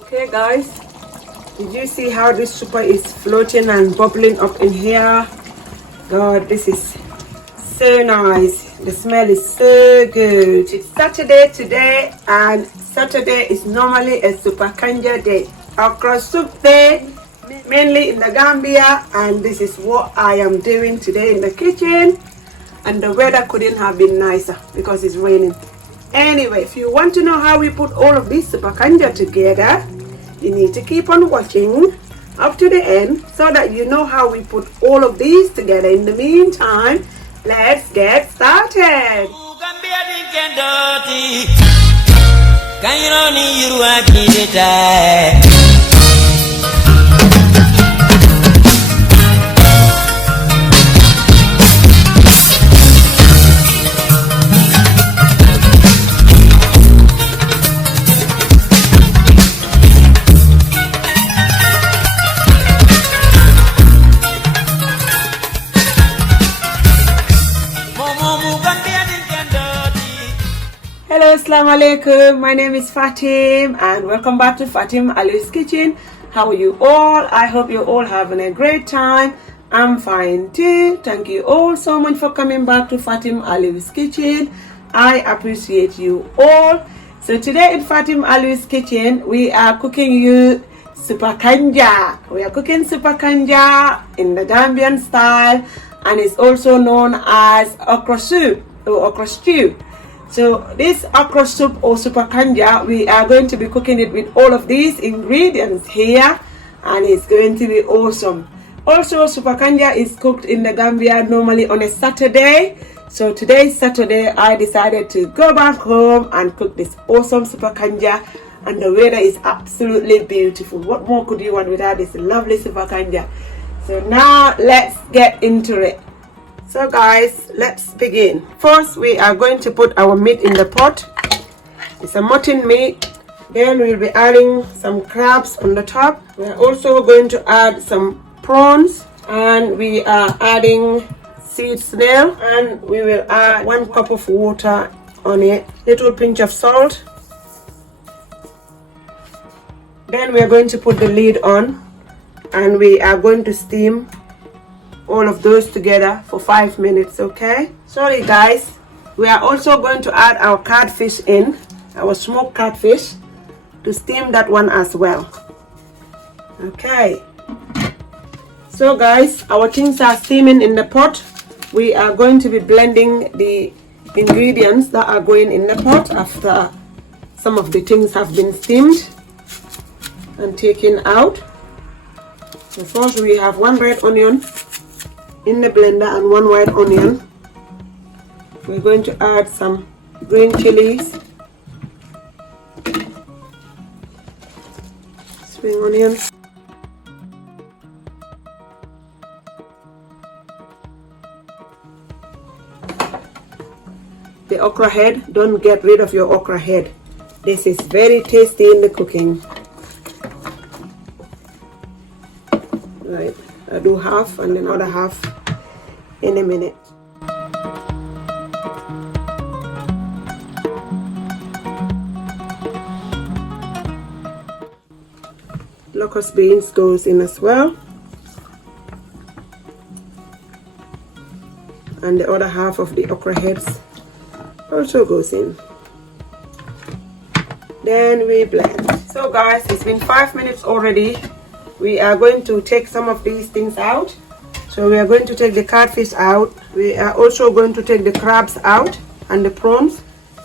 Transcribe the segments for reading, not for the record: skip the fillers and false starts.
Okay guys, did you see how this supper is floating and bubbling up in here? God, this is so nice. The smell is so good. It's Saturday today, and Saturday is normally a Suppa Kanja day, okra soup day, mainly in the Gambia, and this is what I am doing today in the kitchen. And the weather couldn't have been nicer because it's raining. Anyway, if you want to know how we put all of this Suppa Kanja together, you need to keep on watching up to the end so that you know how we put all of these together. In the meantime, let's get started. Hello, assalamu alaikum. My name is Fatim and welcome back to Fatim Ali's Kitchen. How are you all? I hope you're all having a great time. I'm fine too. Thank you all so much for coming back to Fatim Ali's Kitchen. I appreciate you all. So today in Fatim Ali's Kitchen, we are cooking you Suppa Kanja. We are cooking Suppa Kanja in the Gambian style, and it's also known as okra soup or okra stew. So this okra soup or Suppa Kanja, we are going to be cooking it with all of these ingredients here, and it's going to be awesome. Also, Suppa Kanja is cooked in the Gambia normally on a Saturday. So today's Saturday, I decided to go back home and cook this awesome Suppa Kanja, and the weather is absolutely beautiful. What more could you want without this lovely Suppa Kanja? So now let's get into it. So guys, let's begin. First, we are going to put our meat in the pot. It's a mutton meat. Then we'll be adding some crabs on the top. We're also going to add some prawns, and we are adding seed snail, and we will add 1 cup of water on it, little pinch of salt. Then we are going to put the lid on, and we are going to steam all of those together for 5 minutes. Okay, sorry guys, we are also going to add our catfish in, our smoked catfish, to steam that one as well. Okay, so guys, our things are steaming in the pot. We are going to be blending the ingredients that are going in the pot after some of the things have been steamed and taken out. So first we have 1 red onion in the blender and 1 white onion. We're going to add some green chilies, spring onions, the okra head. Don't get rid of your okra head. This is very tasty in the cooking. Right, I'll do half and then other half in a minute. Lucust beans goes in as well, and the other half of the okra heads also goes in. Then we blend. So guys, it's been 5 minutes already. We are going to take some of these things out. So we are going to take the catfish out. We are also going to take the crabs out and the prawns.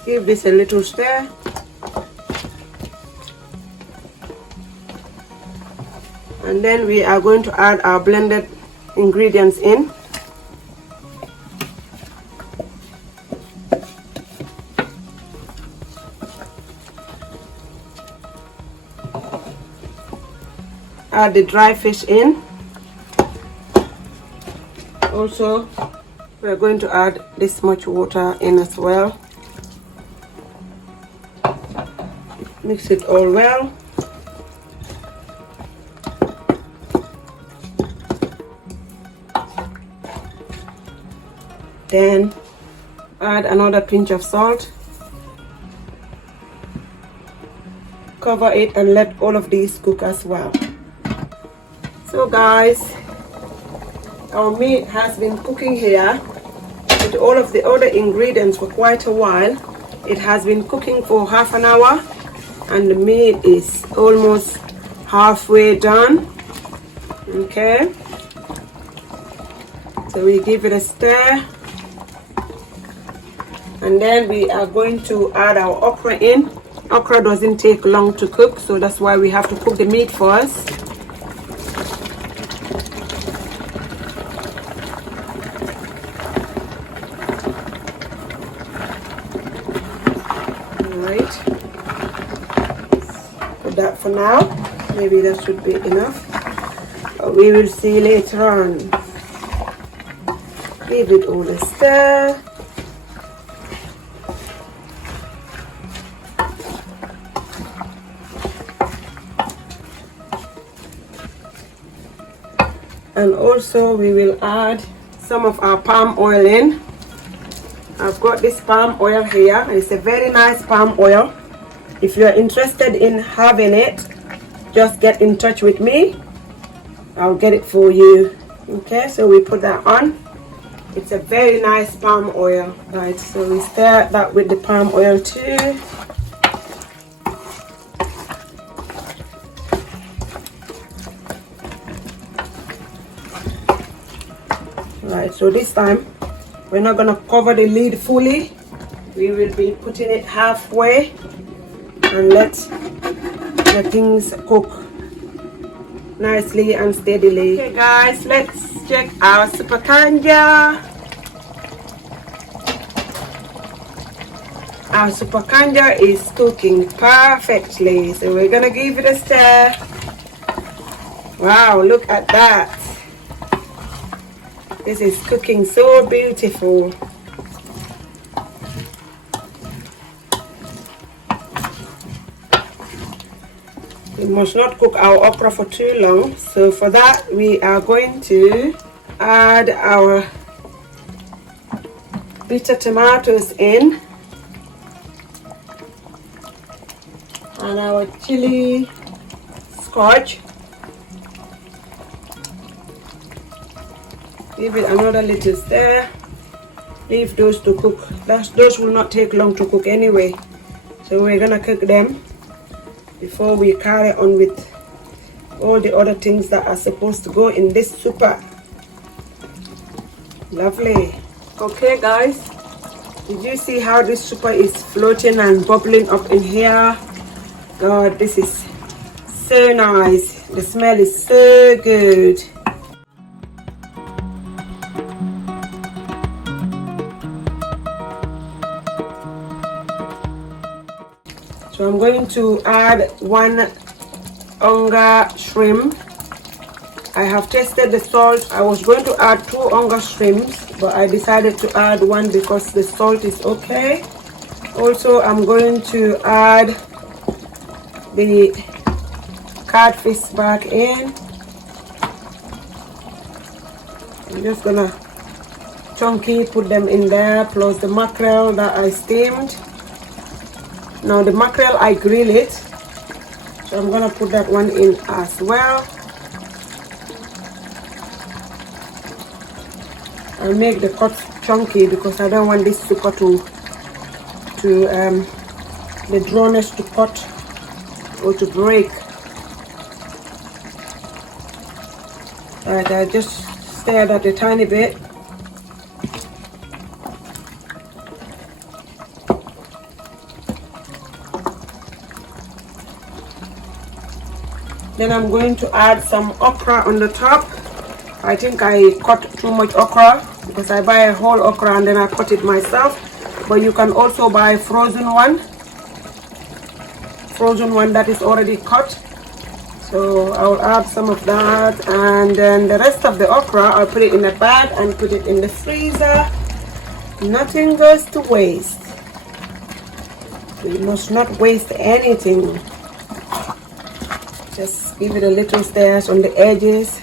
Give this a little stir. And then we are going to add our blended ingredients in. Add the dry fish in. Also, we're going to add this much water in as well. Mix it all well. Then add another pinch of salt. cover it and let all of these cook as well. So guys, our meat has been cooking here with all of the other ingredients for quite a while. It has been cooking for half an hour and the meat is almost halfway done. Okay, so we give it a stir, and then we are going to add our okra in. Okra doesn't take long to cook, so that's why we have to cook the meat first. Alright, put that for now. Maybe that should be enough, but we will see later on. Give it all a stir. And also we will add some of our palm oil in. I've got this palm oil here. It's a very nice palm oil. If you're interested in having it, just get in touch with me. I'll get it for you. Okay, so we put that on. It's a very nice palm oil. Right, so we stir that with the palm oil too. Right, so this time we're not gonna cover the lid fully. We will be putting it halfway and let the things cook nicely and steadily. Okay guys, let's check our Suppa Kanja. Our Suppa Kanja is cooking perfectly, so we're gonna give it a stir. Wow, look at that. This is cooking so beautiful. We must not cook our okra for too long, so for that we are going to add our bitter tomatoes in and our chili Scotch. Give it another little stir. Leave those to cook. Those will not take long to cook anyway, so we're gonna cook them before we carry on with all the other things that are supposed to go in this supper. Lovely. Okay guys, did you see how this supper is floating and bubbling up in here? God, this is so nice. The smell is so good. So I'm going to add 1 onga shrimp. I have tested the salt. I was going to add 2 onga shrimps, but I decided to add 1 because the salt is okay. Also, I'm going to add the catfish back in. I'm just gonna chunky put them in there, plus the mackerel that I steamed. Now the mackerel I grill it, so I'm gonna put that one in as well. I make the cut chunky because I don't want this supper to the drawness to cut or to break. Alright, I just stir that a tiny bit. Then I'm going to add some okra on the top. I think I cut too much okra because I buy a whole okra and then I cut it myself. But you can also buy frozen one that is already cut. So I'll add some of that, and then the rest of the okra I'll put it in a bag and put it in the freezer. Nothing goes to waste. We must not waste anything. Just give it a little stir on the edges.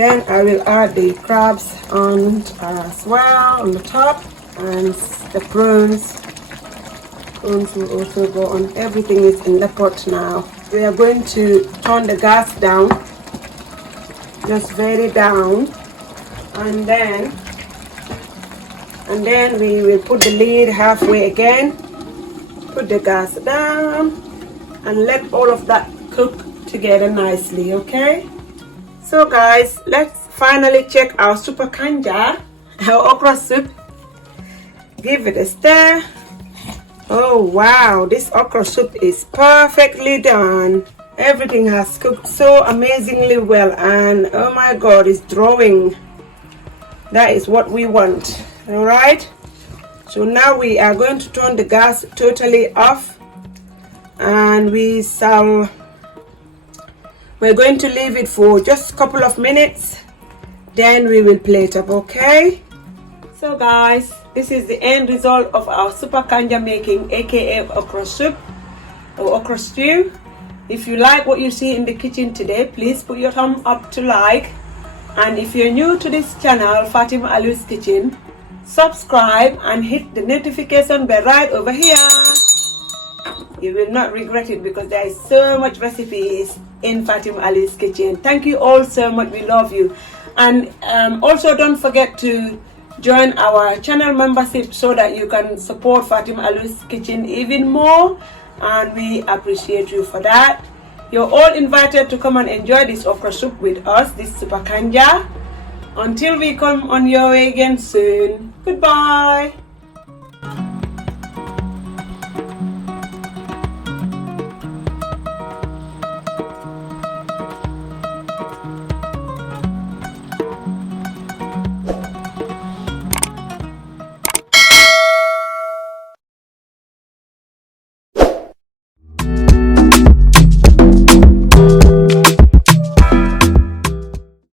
Then I will add the crabs on as well on the top, and the prawns. Prawns will also go on. Everything is in the pot now. We are going to turn the gas down, just very down, and then we will put the lid halfway again. Put the gas down and let all of that cook together nicely, okay? So guys, let's finally check our Suppa Kanja, our okra soup. Give it a stir. Oh wow, this okra soup is perfectly done. Everything has cooked so amazingly well, and oh my god, it's drawing. That is what we want. All right, so now we are going to turn the gas totally off, and we're going to leave it for just a couple of minutes, then we will plate up, okay? So guys, this is the end result of our Suppa Kanja making, aka okra soup or okra stew. If you like what you see in the kitchen today, please put your thumb up to like, and if you're new to this channel, Fatima Alu's Kitchen, subscribe and hit the notification bell right over here. You will not regret it, because there is so much recipes in Fatima Ali's Kitchen. Thank you all so much. We love you. And also don't forget to join our channel membership so that you can support Fatima Ali's Kitchen even more, and we appreciate you for that. You're all invited to come and enjoy this okra soup with us, this Suppa Kanja. Until we come on your way again soon. Goodbye.